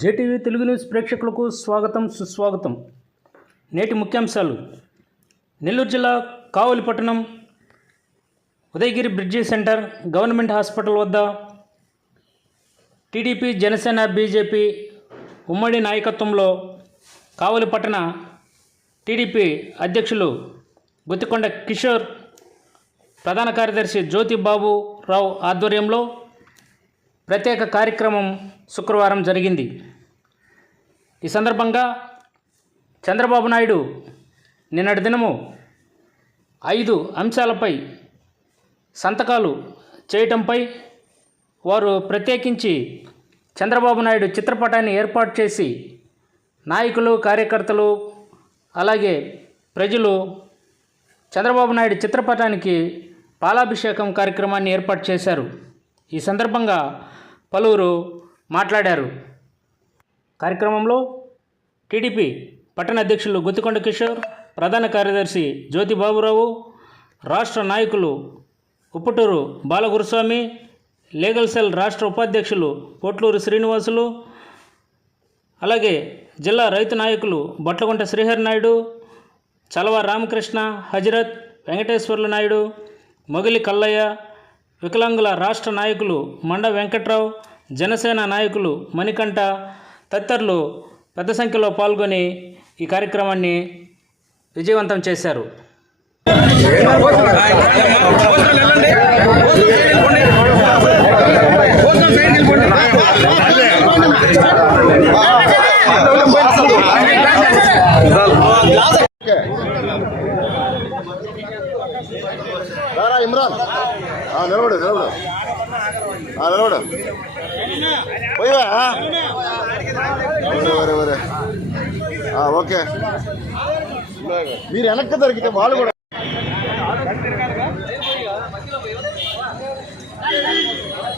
JTV Telugu news ప్రేక్షకులకు స్వాగతం సుస్వాగతం. నేటి ముఖ్యాంశాలు. నెల్లూరు జిల్లా కావలి పట్టణం Udayagiri bridge centre government hospital వద్ద టీడీపీ జనసేన బీజేపీ ఉమ్మడి నాయకత్వంలో కావలి పట్టణ టీడీపీ అధ్యక్షులు గుత్తికొండ కిషోర్ ప్రధాన కార్యదర్శి జ్యోతి బాబు రావు ఆధ్వర్యంలో ప్రత్యేక కార్యక్రమం శుక్రవారం జరిగింది. ఈ సందర్భంగా చంద్రబాబు నాయుడు నిన్నటి దినము ఐదు అంశాలపై సంతకాలు చేయటంపై వారు ప్రత్యేకించి చంద్రబాబు నాయుడు చిత్రపటాన్ని ఏర్పాటు చేసి నాయకులు కార్యకర్తలు అలాగే ప్రజలు చంద్రబాబు నాయుడు చిత్రపటానికి పాలాభిషేకం కార్యక్రమాన్ని ఏర్పాటు చేశారు. ఈ సందర్భంగా పలువురు మాట్లాడారు. కార్యక్రమంలో టీడీపీ పట్టణ అధ్యక్షులు గుత్తికొండ కిషోర్ ప్రధాన కార్యదర్శి జ్యోతి బాబురావు రాష్ట్ర నాయకులు ఉప్పుటూరు బాలగురుస్వామి లీగల్ సెల్ రాష్ట్ర ఉపాధ్యక్షులు పోట్లూరు శ్రీనివాసులు అలాగే జిల్లా రైతు నాయకులు బొట్లగుంట శ్రీహరి నాయుడు చలవ రామకృష్ణ హజరత్ వెంకటేశ్వర్లు నాయుడు మొగిలి కల్లయ్య వికలాంగుల రాష్ట్ర నాయకులు మండ వెంకట్రావు జనసేన నాయకులు మణికంఠ తదితరులు పెద్ద సంఖ్యలో పాల్గొని ఈ కార్యక్రమాన్ని విజయవంతం చేశారు. నిలబడు పోయివా ఓకే. మీరు వెనక్కి దొరికితే వాళ్ళు కూడా.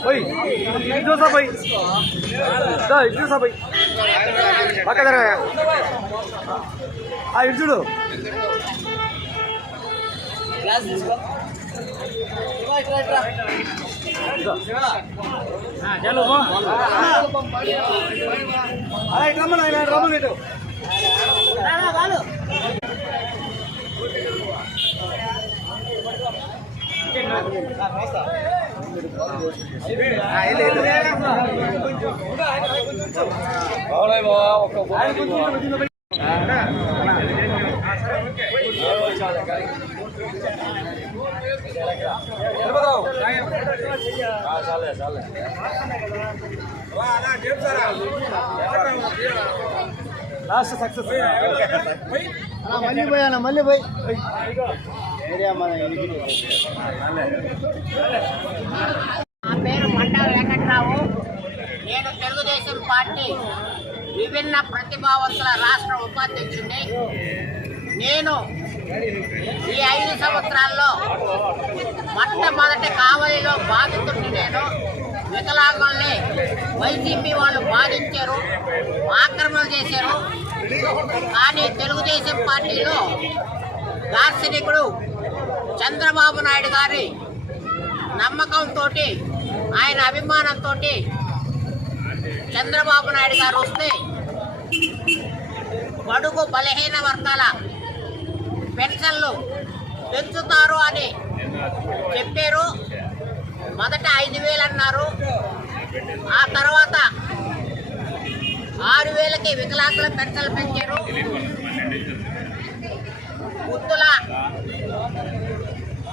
ఇంటి ఇటు చూసా పోయి. చూసా పక్క ચાલો રમણ રમણ ఇటు ఒక్క ఆయన రమ్మను లాస్ట్ సక్సెస్ మళ్ళీ పోయి అన్న మళ్ళీ పోయి నా పేరు మండ వెంకట్రావు. నేను తెలుగుదేశం పార్టీ విభిన్న ప్రతిభావంతుల రాష్ట్ర ఉపాధ్యక్షుడిని. నేను ఈ ఐదు సంవత్సరాల్లో మొట్టమొదటి కావలిలో బాధితుడిని నేను వికలాంగుల్ని వైసీపీ వాళ్ళు బాధించారు ఆక్రమణలు చేశారు. కానీ తెలుగుదేశం పార్టీలో దార్శనికుడు చంద్రబాబు నాయుడు గారి నమ్మకంతో ఆయన అభిమానంతో చంద్రబాబు నాయుడు గారు వస్తే బడుగు బలహీన వర్గాల పెన్షన్లు పెంచుతారు అని చెప్పారు. మొదట ఐదు వేలు అన్నారు. ఆ తర్వాత ఆరు వేలకి వికలాంగుల పెన్షన్లు పెంచారు. వృద్ధుల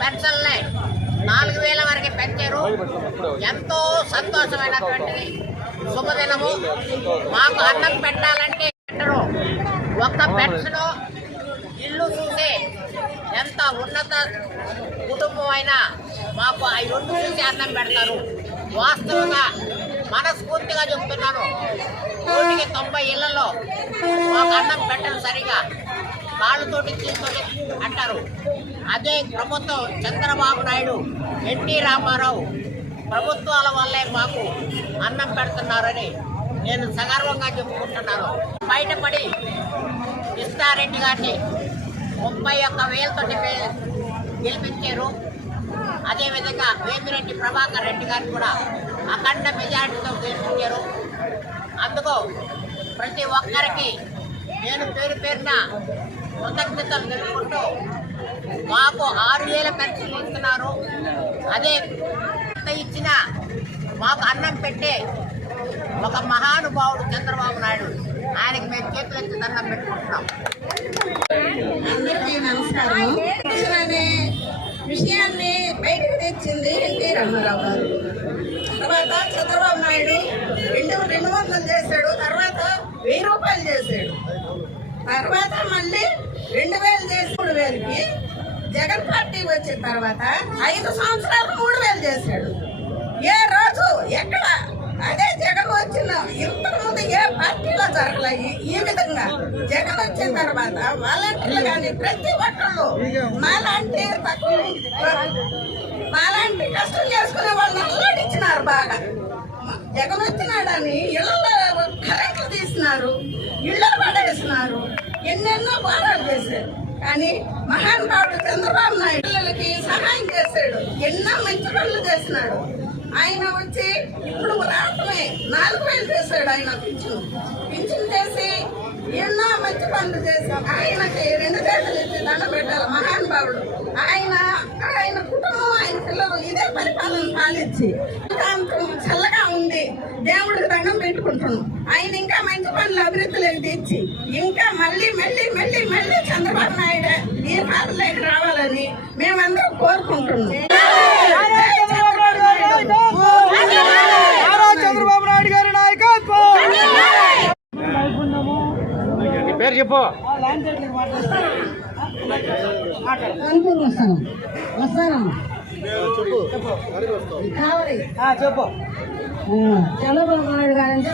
పెన్షన్లే నాలుగు వేల వరకు పెంచారు. ఎంతో సంతోషమైనటువంటిది. శుభదినము. మాకు అన్నం పెట్టాలంటే పెట్టరు. ఒక్క పెన్షను ఉన్నత కుటుంబం అయినా మాకు ఆ రెండు చూసి అన్నం పెడతారు. వాస్తవంగా మనస్ఫూర్తిగా చెప్తున్నాను. కోటికి తొంభై ఇళ్ళలో మాకు అన్నం పెట్టరు సరిగా. కాళ్ళతోటి తీసుకొని అంటారు. అదే ప్రభుత్వం చంద్రబాబు నాయుడు ఎన్టీ రామారావు ప్రభుత్వాల వల్లే మాకు అన్నం పెడుతున్నారని నేను సగర్వంగా చెప్పుకుంటున్నాను. బయటపడి కృష్ణారెడ్డి గారిని ముప్పై ఒక్క వేలతోటి గెలిపించారు. అదేవిధంగా వేమిరెడ్డి ప్రభాకర్ రెడ్డి గారిని కూడా అఖండ మెజారిటీతో గెలిపించారు. అందుకు ప్రతి ఒక్కరికి నేను పేరు పేరున కృతజ్ఞతలు తెలుపుకుంటూ మాకు ఆరు వేల పెన్షన్లు ఇస్తున్నారు. అదే ఎంత ఇచ్చినా మాకు అన్నం పెట్టే ఒక మహానుభావుడు చంద్రబాబు నాయుడు. ఆయనకి మేము చేతులు ఎత్తి దండం పెట్టుకుంటున్నాం. చేశారు అనే విషయాన్ని బయటకు తెచ్చింది ఎన్టీ రామారావు గారు. తర్వాత చంద్రబాబు నాయుడు రెండు రెండు వందలు చేశాడు తర్వాత వెయ్యి రూపాయలు చేశాడు. తర్వాత మళ్ళీ రెండు వేలు చేసి మూడు వేలకి జగన్ పార్టీ వచ్చిన తర్వాత ఐదు సంవత్సరాలు మూడు వేలు చేశాడు. ఏ రోజు ఎక్కడ అదే జగన్ వచ్చిన ఇంత పార్టీలో జరగలే. ఈ- ఈ విధంగా జగన్ వచ్చిన తర్వాత వాలంటీర్లు కానీ ప్రతి ఒక్కళ్ళు మాలాంటి తక్కువ మాలాంటి కష్టం చేసుకునే వాళ్ళని అల్లాడిచ్చినారు బాగా. జగన్ వచ్చినాడని ఇళ్ళలో కరెంట్లు తీసినారు ఇళ్ళు పడేసినారు ఎన్నెన్నో పోరాలు చేశారు. కానీ మహానుభావుడు చంద్రబాబు నాయుడు పిల్లలకి సహాయం చేశాడు ఎన్నో మంచి పనులు చేసినాడు. ఆయన వచ్చి ఇప్పుడు రావటమే నాలుగు వేలు చేశాడు ఆయన పింఛను. పింఛను చేసి ఎన్నో మంచి పనులు చేసి ఆయనకి రెండు చేతులు ఇచ్చి దండం పెట్టాలి మహానుభావుడు. ఆయన ఆయన కుటుంబం ఆయన పిల్లలు ఇదే పరిపాలన పాలించి చల్లగా ఉండి దేవుడికి దండం పెట్టుకుంటున్నాం. ఆయన ఇంకా మంచి పనులు అభివృద్ధిలోకి తెచ్చి ఇంకా మళ్ళీ మళ్ళీ మళ్ళీ మళ్ళీ చంద్రబాబు నాయుడు ఈ పాలనలోకి రావాలని మేమందరం కోరుకుంటున్నాం జై చంద్రబాబు నాయుడు. నారా చంద్రబాబు నాయుడు గారి నాయకత్వం నీ పేరు చెప్పు. అనుకుని వస్తాను. వస్తానమ్మా కావాలి ఆ, చెప్పు. ఆ, చంద్రబాబు నాయుడు గారంటే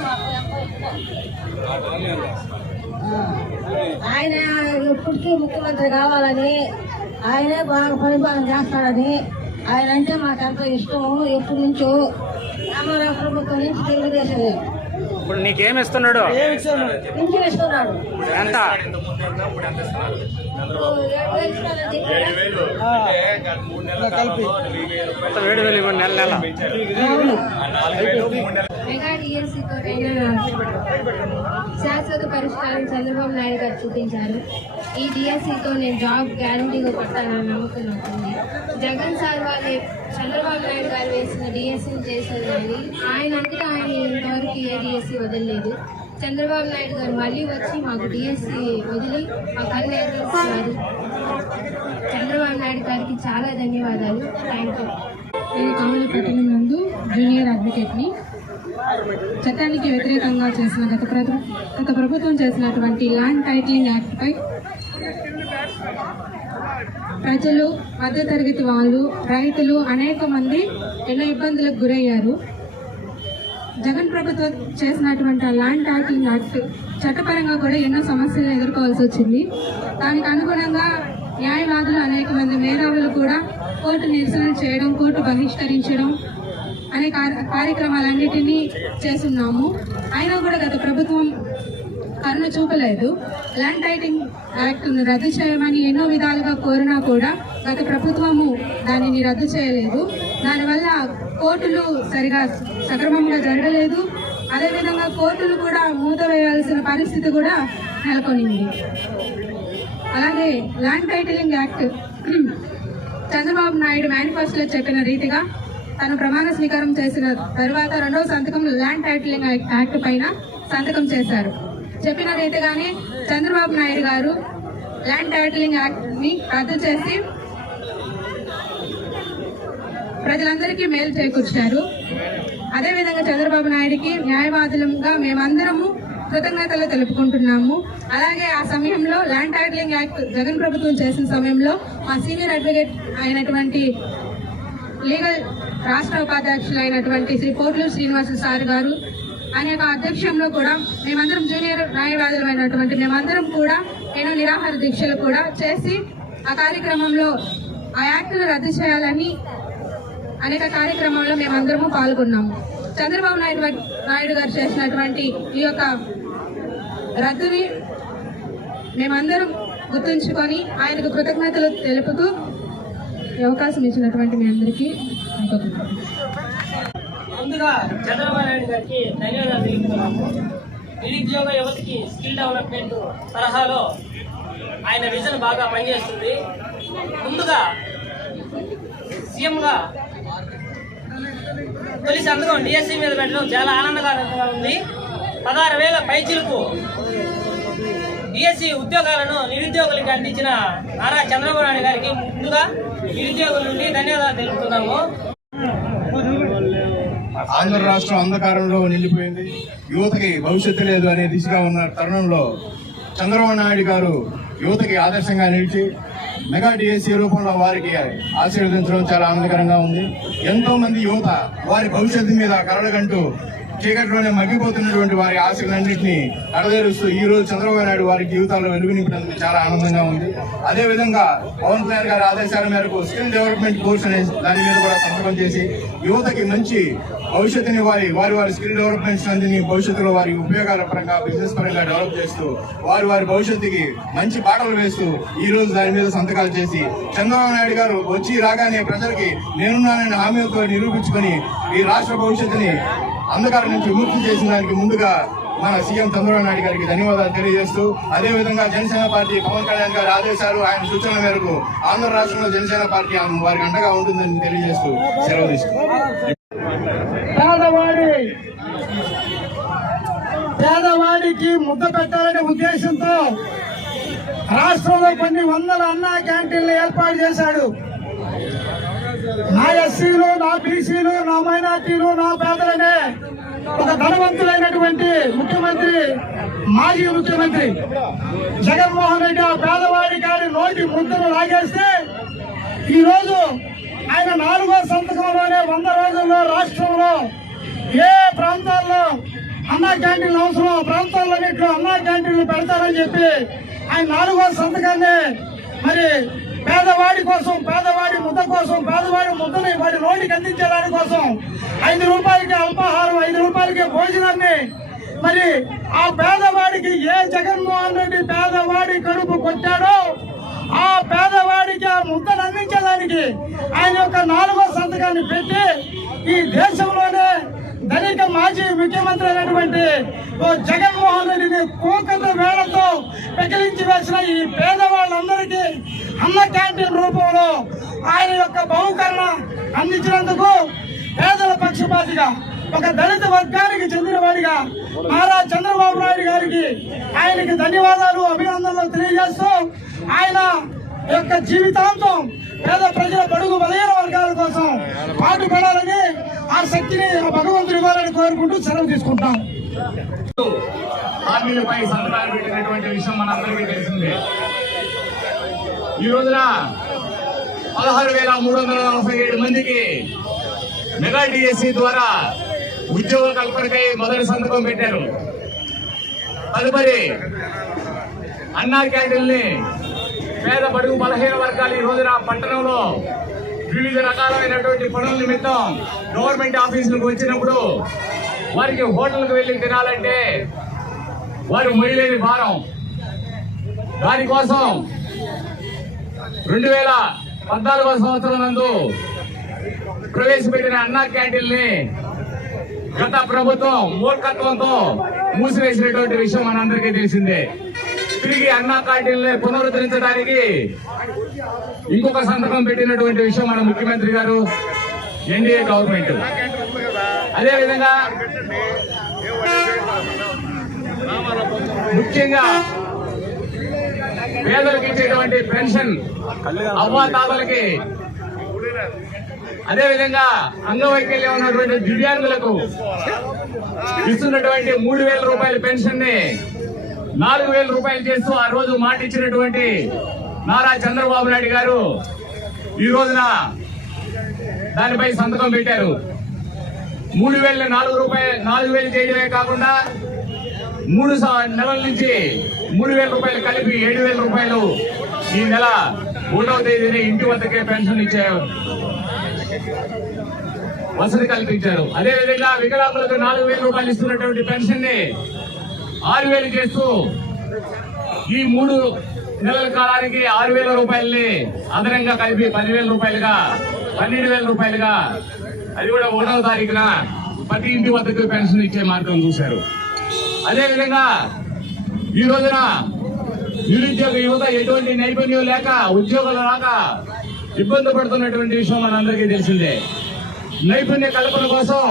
ఆయన ఎప్పటికీ ముఖ్యమంత్రి కావాలని ఆయనే బాగా పరిపాలన చేస్తాడని ఆయన అంటే మాకు ఎంతో ఇష్టము. ఎప్పటి నుంచో రామారావు ప్రభుత్వం నుంచి తెలుగుదేశం ఇప్పుడు నీకేం ఇస్తున్నాడు? ఎంత? ఏడు వేలు ఇవ్వండి నెల నెల శాశ్వత పరిష్కారం చంద్రబాబు నాయుడు గారు చూపించారు. ఈ డిఎస్సీతో నేను జాబ్ గ్యారంటీగా కొట్టానని నమ్మకం నాకుంది జగన్ సార్ వాళ్ళు చంద్రబాబు నాయుడు గారు వేసిన డిఎస్సీని చేశారు కానీ ఆయన అంతటా ఆయన ఇంతవరకు ఏ డిఎస్సీ వదలలేదు. చంద్రబాబు నాయుడు గారు మళ్ళీ వచ్చి మాకు డిఎస్సీ వదిలి మా కళ్ళు ఎదురుస్తున్నారు చంద్రబాబు నాయుడు గారికి చాలా ధన్యవాదాలు. థ్యాంక్ యూ నేను కామలపట్నం నందు జూనియర్ అడ్వకేట్ని చట్టానికి వ్యతిరేకంగా చేసిన గత ప్రభు గత ప్రభుత్వం చేసినటువంటి ల్యాండ్ టైటిలింగ్ యాక్ట్పై ప్రజలు మధ్యతరగతి వాళ్ళు రైతులు అనేక మంది ఎన్నో ఇబ్బందులకు గురయ్యారు. జగన్ ప్రభుత్వం చేసినటువంటి ఆ ల్యాండ్ టైటిలింగ్ యాక్ట్ చట్టపరంగా కూడా ఎన్నో సమస్యలు ఎదుర్కోవాల్సి వచ్చింది. దానికి అనుగుణంగా న్యాయవాదులు అనేక మంది మేధావులు కూడా కోర్టు నిరసనలు చేయడం కోర్టు బహిష్కరించడం అనే కార్యక్రమాలన్నిటినీ చేస్తున్నాము. అయినా కూడా గత ప్రభుత్వం కరుణ చూపలేదు. ల్యాండ్ టైటింగ్ యాక్ట్ను రద్దు చేయమని ఎన్నో విధాలుగా కోరినా కూడా గత ప్రభుత్వము దానిని రద్దు చేయలేదు. దానివల్ల కోర్టులు సరిగా సక్రమంగా జరగలేదు. అదేవిధంగా కోర్టులు కూడా మూతవేయాల్సిన పరిస్థితి కూడా నెలకొనింది. అలాగే land titling act Chandrababu Naidu మేనిఫెస్టోలో చెప్పిన రీతిగా తను ప్రమాణ స్వీకారం చేసిన తర్వాత రెండవ సంతకం ల్యాండ్ టైటిలింగ్ యాక్ట్ పైన సంతకం చేశారు. చెప్పిన రీతిగానే చంద్రబాబు నాయుడు గారు ల్యాండ్ టైటిలింగ్ యాక్ట్ని రద్దు చేసి ప్రజలందరికీ మేలు చేకూర్చారు. అదేవిధంగా చంద్రబాబు నాయుడికి న్యాయవాదులంగా మేమందరము కృతజ్ఞతలు తెలుపుకుంటున్నాము. అలాగే ఆ సమయంలో ల్యాండ్ టైటిలింగ్ యాక్ట్ జగన్ ప్రభుత్వం చేసిన సమయంలో మా సీనియర్ అడ్వకేట్ అయినటువంటి లీగల్ రాష్ట్ర ఉపాధ్యక్షులు అయినటువంటి శ్రీ పోట్లూరు శ్రీనివాస సార్ గారు అనేక అధ్యక్షంలో కూడా మేమందరం జూనియర్ న్యాయవాదులమైనటువంటి మేమందరం కూడా ఎన్నో నిరాహార దీక్షలు కూడా చేసి ఆ కార్యక్రమంలో ఆ యాక్టును రద్దు చేయాలని అనేక కార్యక్రమంలో మేమందరము పాల్గొన్నాము చంద్రబాబు నాయుడు నాయుడు గారు చేసినటువంటి ఈ యొక్క రద్దుని మేమందరం గుర్తుంచుకొని ఆయనకు కృతజ్ఞతలు తెలుపుతూ అవకాశం ఇచ్చినటువంటి మీ అందరికీ ముందుగా చంద్రబాబు నాయుడు గారికి ధన్యవాదాలు తెలుపుతున్నాము. నిరుద్యోగ యువతకి స్కిల్ డెవలప్మెంట్ తరహాలో ఆయన విజన్ బాగా పనిచేస్తుంది. ముందుగా సీఎంగా తొలి సంతకం డిఎస్సీ మీద పెట్టడం చాలా ఆనందకరంగా ఉంది. పదహారు వేల పైచిలకు డిఎస్సి ఉద్యోగాలను నిరుద్యోగులకు అందించిన నారా చంద్రబాబు నాయుడు గారికి ముందుగా నిరుద్యోగుల నుండి ధన్యవాదాలు తెలుపుతున్నాము. ఆంధ్ర రాష్ట్రం అంధకారంలో నిండిపోయింది. యువతకి భవిష్యత్తు లేదు అనే దిశగా ఉన్న తరుణంలో చంద్రబాబు నాయుడు గారు యువతకి ఆదర్శంగా నిలిచి మెగా డిఎస్సీ రూపంలో వారికి ఆశీర్వదించడం చాలా ఆనందకరంగా ఉంది. ఎంతో మంది యువత వారి భవిష్యత్తు మీద కలలుగంటూ చీకట్లోనే మగ్గిపోతున్నటువంటి వారి ఆశలన్నింటినీ నెరవేరుస్తూ ఈ రోజు చంద్రబాబు నాయుడు వారి జీవితాల్లో వెలుగు నింపినందుకు చాలా ఆనందంగా ఉంది. అదే విధంగా పవన్ కళ్యాణ్ గారి ఆదేశాల మేరకు స్కిల్ డెవలప్మెంట్ కోర్స్ అనే దాని మీద కూడా సంతకం చేసి యువతకి మంచి భవిష్యత్తుని వారి వారి వారి స్కిల్ డెవలప్మెంట్స్ అన్ని భవిష్యత్తులో వారి ఉపయోగాల పరంగా బిజినెస్ పరంగా డెవలప్ చేస్తూ వారి వారి భవిష్యత్తుకి మంచి బాటలు వేస్తూ ఈ రోజు దాని మీద సంతకాలు చేసి చంద్రబాబు నాయుడు గారు వచ్చి రాగానే ప్రజలకి నేనున్నానని హామీలతో నిరూపించుకొని ఈ రాష్ట్ర భవిష్యత్తుని అంధకారం నుంచి విముక్తి చేసిన దానికి ముందుగా మన సీఎం చంద్రబాబు నాయుడు గారికి ధన్యవాదాలు తెలియజేస్తూ అదే విధంగా జనసేన పార్టీ పవన్ కళ్యాణ్ గారి ఆదేశాలు ఆయన సూచనల మేరకు ఆంధ్ర రాష్ట్రంలో జనసేన పార్టీ వారికి అండగా ఉంటుందని తెలియజేస్తూ సెలవు తీసుకుంటాం పేదవాడికి ముద్ద పెట్టాలనే ఉద్దేశంతో రాష్ట్రంలో కొన్ని వందల అన్నా క్యాంటీన్లు ఏర్పాటు చేశాడు. నా ఎస్సీలు నా బీసీలు నా మైనార్టీలు నా పేదలనే ఒక ధనవంతులైనటువంటి ముఖ్యమంత్రి మాజీ ముఖ్యమంత్రి జగన్మోహన్ రెడ్డి ఆ పేదవాడి గారి నోటి ముద్దను లాగేస్తే ఈరోజు ఆయన నాలుగో సంతకంలోనే వంద రోజుల్లో రాష్ట్రంలో ఏ ప్రాంతాల్లో అన్నా క్యాంటీన్లు అవసరం ఆ ప్రాంతాలన్నింటిలో అన్నా క్యాంటీన్లు పెడతారని చెప్పి ఆయన నాలుగో సంతకాన్ని మరి పేదవాడి కోసం పేదవాడి ముద్ద కోసం పేదవాడి ముద్దని వాడి నోటికి అందించడాని కోసం ఐదు రూపాయలకి అల్పాహారం ఐదు రూపాయలకి భోజనాన్ని. మరి ఆ పేదవాడికి ఏ జగన్మోహన్ రెడ్డి పేదవాడి కడుపు కొట్టాడో ఆ పేదవాడికి ఆ ముద్దను అందించడానికి ఆయన యొక్క నాలుగో సంతకాన్ని పెట్టి ఈ దేశంలోనే ధనిక మాజీ ముఖ్యమంత్రి అయినటువంటి ఓ జగన్మోహన్ రెడ్డిని కూకత వేళతో పెకిలించి వేసిన ఈ పేదవాళ్ళందరికీ అన్న క్యాంటీన్ రూపంలో ఆయన యొక్క బహుకరణ అందించినందుకు పేదల పక్షపాతిగా ఒక దళిత వర్గానికి చెందినవాడిగా నారా చంద్రబాబు నాయుడు గారికి ఆయనకి ధన్యవాదాలు అభినందనలు తెలియజేస్తూ ఆయన యొక్క జీవితాంతం పేద ప్రజల బడుగు బలహీన వర్గాల కోసం పాటు పడాలని ఆ శక్తిని ఆ భగవంతుడు ఇవ్వాలని కోరుకుంటూ సెలవు తీసుకుంటాం. హామీలపై సంతకాలు పెట్టినటువంటి విషయం మనందరికీ తెలిసిందే. ఈ రోజున పదహారు వేల మూడు వందల నలభై ఏడు మందికి మెగా డిఎస్సి ద్వారా ఉద్యోగ కల్పనకై మొదటి సంతకం పెట్టారు. తదుపరి అన్నా క్యాంటీన్ని పేద బడుగు బలహీన వర్గాలు ఈ రోజున పట్టణంలో వివిధ రకాలైనటువంటి పనుల నిమిత్తం గవర్నమెంట్ ఆఫీసులకు వచ్చినప్పుడు వారికి హోటల్కి వెళ్ళి తినాలంటే వారు మొయ్యలేని భారం. దానికోసం రెండు వేల పద్నాలుగవ సంవత్సరం నందు ప్రవేశపెట్టిన అన్నా క్యాంటీన్ని గత ప్రభుత్వం మూర్ఖత్వంతో మూసివేసినటువంటి విషయం మనందరికీ తెలిసిందే. తిరిగి అన్నా క్యాంటీన్లు పునరుద్ధరించడానికి ఇంకొక సంతకం పెట్టినటువంటి విషయం మన ముఖ్యమంత్రి గారు ఎన్డీఏ గవర్నమెంట్. అదేవిధంగా ముఖ్యంగా పేదలకు ఇచ్చేటువంటి పెన్షన్ అవ్వాతాతలకి అదేవిధంగా అంగవైకల్యం ఉన్నటువంటి దివ్యాంగులకు ఇస్తున్నటువంటి మూడు వేల రూపాయల పెన్షన్ని నాలుగు వేల రూపాయలు చేస్తూ ఆ రోజు మాట ఇచ్చినటువంటి నారా చంద్రబాబు నాయుడు గారు ఈ రోజున దానిపై సంతకం పెట్టారు. మూడు వేల నాలుగు రూపాయలు నాలుగు వేలు చేయడమే కాకుండా మూడు నెలల నుంచి మూడు వేల రూపాయలు కలిపి ఏడు వేల రూపాయలు ఈ నెల మూడవ తేదీన ఇంటి వద్దకే పెన్షన్ ఇచ్చారు వసతి కల్పించారు. అదే విధంగా వికలాంగులకు నాలుగు వేల రూపాయలు ఇస్తున్నటువంటి పెన్షన్ని ఆరు వేలు చేస్తూ ఈ మూడు నెలల కాలానికి ఆరు వేల రూపాయలని అదనంగా కలిపి పదివేల రూపాయలుగా పన్నెండు వేల రూపాయలుగా అది కూడా ఒకటవ తారీఖున ప్రతి ఇంటి వద్దకు పెన్షన్ ఇచ్చే మార్గం చూశారు. అదేవిధంగా ఈ రోజున నిరుద్యోగ యువత ఎటువంటి నైపుణ్యం లేక ఉద్యోగాలు రాక ఇబ్బంది పడుతున్నటువంటి విషయం మనందరికీ తెలిసిందే. నైపుణ్య కల్పన కోసం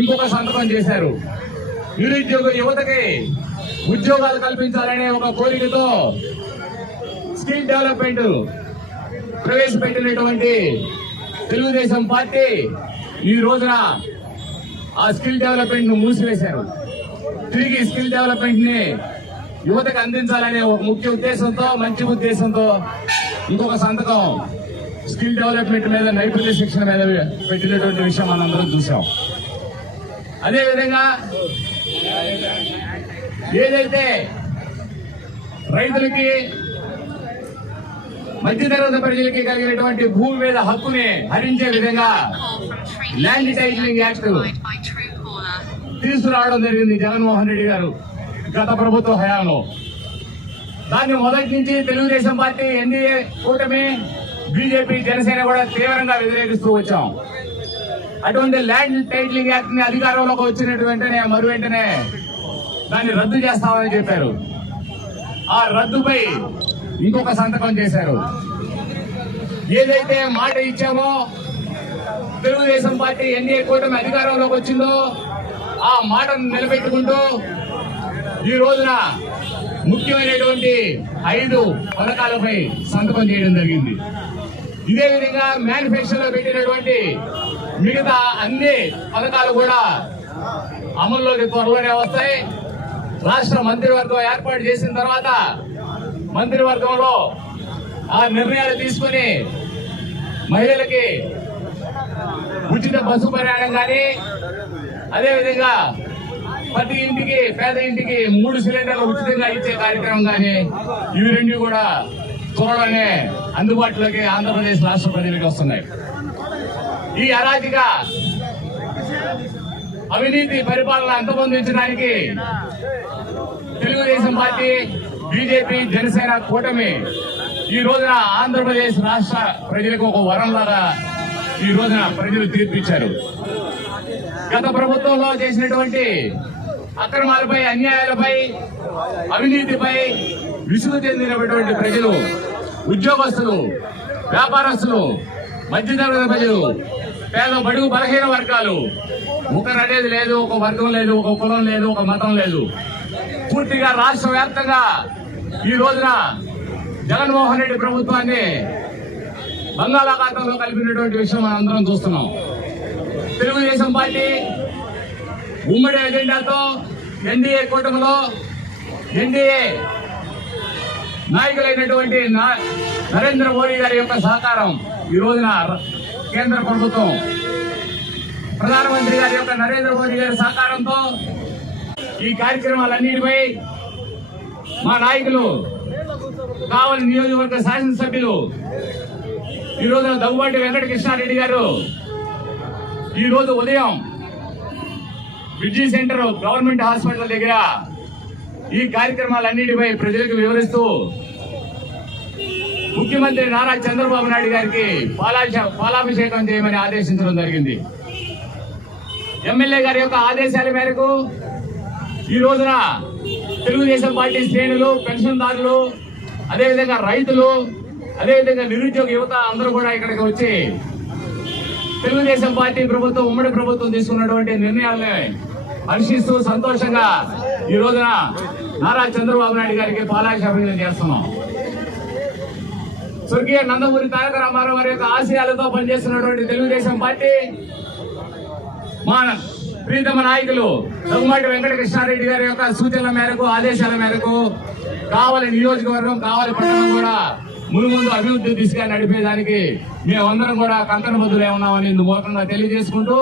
ఇంకొక సంతకం చేశారు. నిరుద్యోగ యువతకి ఉద్యోగాలు కల్పించాలనే ఒక కోరికతో స్కిల్ డెవలప్మెంట్ ప్రవేశపెట్టినటువంటి తెలుగుదేశం పార్టీ ఈ రోజున ఆ స్కిల్ డెవలప్మెంట్ను మూసివేశారు. తిరిగి స్కిల్ డెవలప్మెంట్ని యువతకు అందించాలనే ఒక ముఖ్య ఉద్దేశంతో మంచి ఉద్దేశంతో ఇంకొక సంతకం స్కిల్ డెవలప్మెంట్ మీద నైపుణ్య శిక్షణ మీద పెట్టినటువంటి విషయం మనందరం చూసాం అదేవిధంగా ఏదైతే రైతులకి మధ్యతరగతి ప్రజలకి కలిగినటువంటి భూమి మీద హక్కుని హరించే విధంగా ల్యాండ్ టైటిలింగ్ యాక్ట్ తీసుకురావడం జరిగింది జగన్మోహన్ రెడ్డి గారు గత ప్రభుత్వ హయాంలో. దాన్ని మొదటి నుంచి తెలుగుదేశం పార్టీ ఎన్డీఏ కూటమి బీజేపీ జనసేన కూడా తీవ్రంగా వ్యతిరేకిస్తూ వచ్చాం. అటువంటి ల్యాండ్ టైటిలింగ్ యాక్ట్ని అధికారంలోకి వచ్చినట్టు వెంటనే మరు వెంటనే దాన్ని రద్దు చేస్తామని చెప్పారు. ఆ రద్దుపై ఇంకొక సంతకం చేశారు. ఏదైతే మాట ఇచ్చామో తెలుగుదేశం పార్టీ ఎన్డీఏ కూటమి అధికారంలోకి వచ్చిందో ఆ మాటను నిలబెట్టుకుంటూ ఈ రోజున ముఖ్యమైనటువంటి ఐదు పథకాలపై సంతకం చేయడం జరిగింది. ఇదే విధంగా మేనిఫెస్టోలో పెట్టినటువంటి మిగతా అన్ని పథకాలు కూడా అమల్లోకి త్వరలోనే వస్తాయి రాష్ట్ర మంత్రివర్గం ఏర్పాటు చేసిన తర్వాత మంత్రివర్గంలో ఆ నిర్ణయాలు తీసుకుని మహిళలకి ఉచిత బస్సు ప్రయాణం కానీ అదేవిధంగా ప్రతి ఇంటికి పేద ఇంటికి మూడు సిలిండర్లు ఉచితంగా ఇచ్చే కార్యక్రమం కానీ ఇవి రెండు కూడా త్వరలోనే అందుబాటులోకి ఆంధ్రప్రదేశ్ రాష్ట్ర ప్రజలకు వస్తున్నాయి. ఈ అరాజక అవినీతి పరిపాలన అంతమొందించడానికి తెలుగుదేశం పార్టీ బీజేపీ జనసేన కూటమి ఈ రోజున ఆంధ్రప్రదేశ్ రాష్ట్ర ప్రజలకు ఒక వరంలాగా ఈ రోజున ప్రజలు తీర్పిచ్చారు. గత ప్రభుత్వంలో చేసినటువంటి అక్రమాలపై అన్యాయాలపై అవినీతిపై విసుగు చెందినటువంటి ప్రజలు ఉద్యోగస్తులు వ్యాపారస్తులు మధ్యతరగతి ప్రజలు పేద బడుగు బలహీన వర్గాలు ఒకరు అనేది లేదు ఒక వర్గం లేదు ఒక కులం లేదు ఒక మతం లేదు. పూర్తిగా రాష్ట్ర వ్యాప్తంగా ఈ రోజున జగన్మోహన్ రెడ్డి ప్రభుత్వాన్ని బంగాళాఖాతంలో కలిపినటువంటి విషయం మనం అందరం చూస్తున్నాం. తెలుగుదేశం పార్టీ ఉమ్మడి ఎజెండాతో ఎన్డీఏ కూటమిలో ఎన్డీఏ నాయకులైనటువంటి నా- నరేంద్ర మోడీ గారి యొక్క సహకారం ఈ రోజున కేంద్ర ప్రభుత్వం ప్రధానమంత్రి గారి యొక్క నరేంద్ర మోడీ గారి సహకారంతో ఈ కార్యక్రమాలన్నిటిపై మా నాయకులు కావలి నియోజకవర్గ శాసనసభ్యులు ఈ రోజున దగ్గుబాటి వెంకట కృష్ణారెడ్డి గారు ఈ రోజు ఉదయం విజీ సెంటర్ గవర్నమెంట్ హాస్పిటల్ దగ్గర ఈ కార్యక్రమాలన్నిటిపై ప్రజలకు వివరిస్తూ ముఖ్యమంత్రి నారా చంద్రబాబు నాయుడు గారికి పాలాభిషే- పాలాభిషేకం చేయమని ఆదేశించడం జరిగింది. ఎమ్మెల్యే గారి యొక్క ఆదేశాల మేరకు ఈ రోజున తెలుగుదేశం పార్టీ శ్రేణులు పెన్షన్దారులు అదేవిధంగా రైతులు అదేవిధంగా నిరుద్యోగ యువత అందరూ కూడా ఇక్కడికి వచ్చి తెలుగుదేశం పార్టీ ప్రభుత్వం ఉమ్మడి ప్రభుత్వం తీసుకున్నటువంటి నిర్ణయాలని హర్షిస్తూ సంతోషంగా ఈ రోజున నారా చంద్రబాబు నాయుడు గారికి పాలాభిషేకం చేస్తున్నాం. స్వర్గీయ నందమూరి తారక రామారావు గారి యొక్క ఆశయాలతో పనిచేస్తున్నటువంటి తెలుగుదేశం పార్టీ మా ప్రీతమ నాయకులు దగ్గుమాటి వెంకట కృష్ణారెడ్డి గారి యొక్క సూచనల మేరకు ఆదేశాల మేరకు కావలి నియోజకవర్గం కావలి పట్టణం కూడా ముందు ముందు అభివృద్ధి దిశగా నడిపేదానికి మేమందరం కూడా కంకణ బుద్ధులే ఉన్నామని ఇందు తెలియజేసుకుంటూ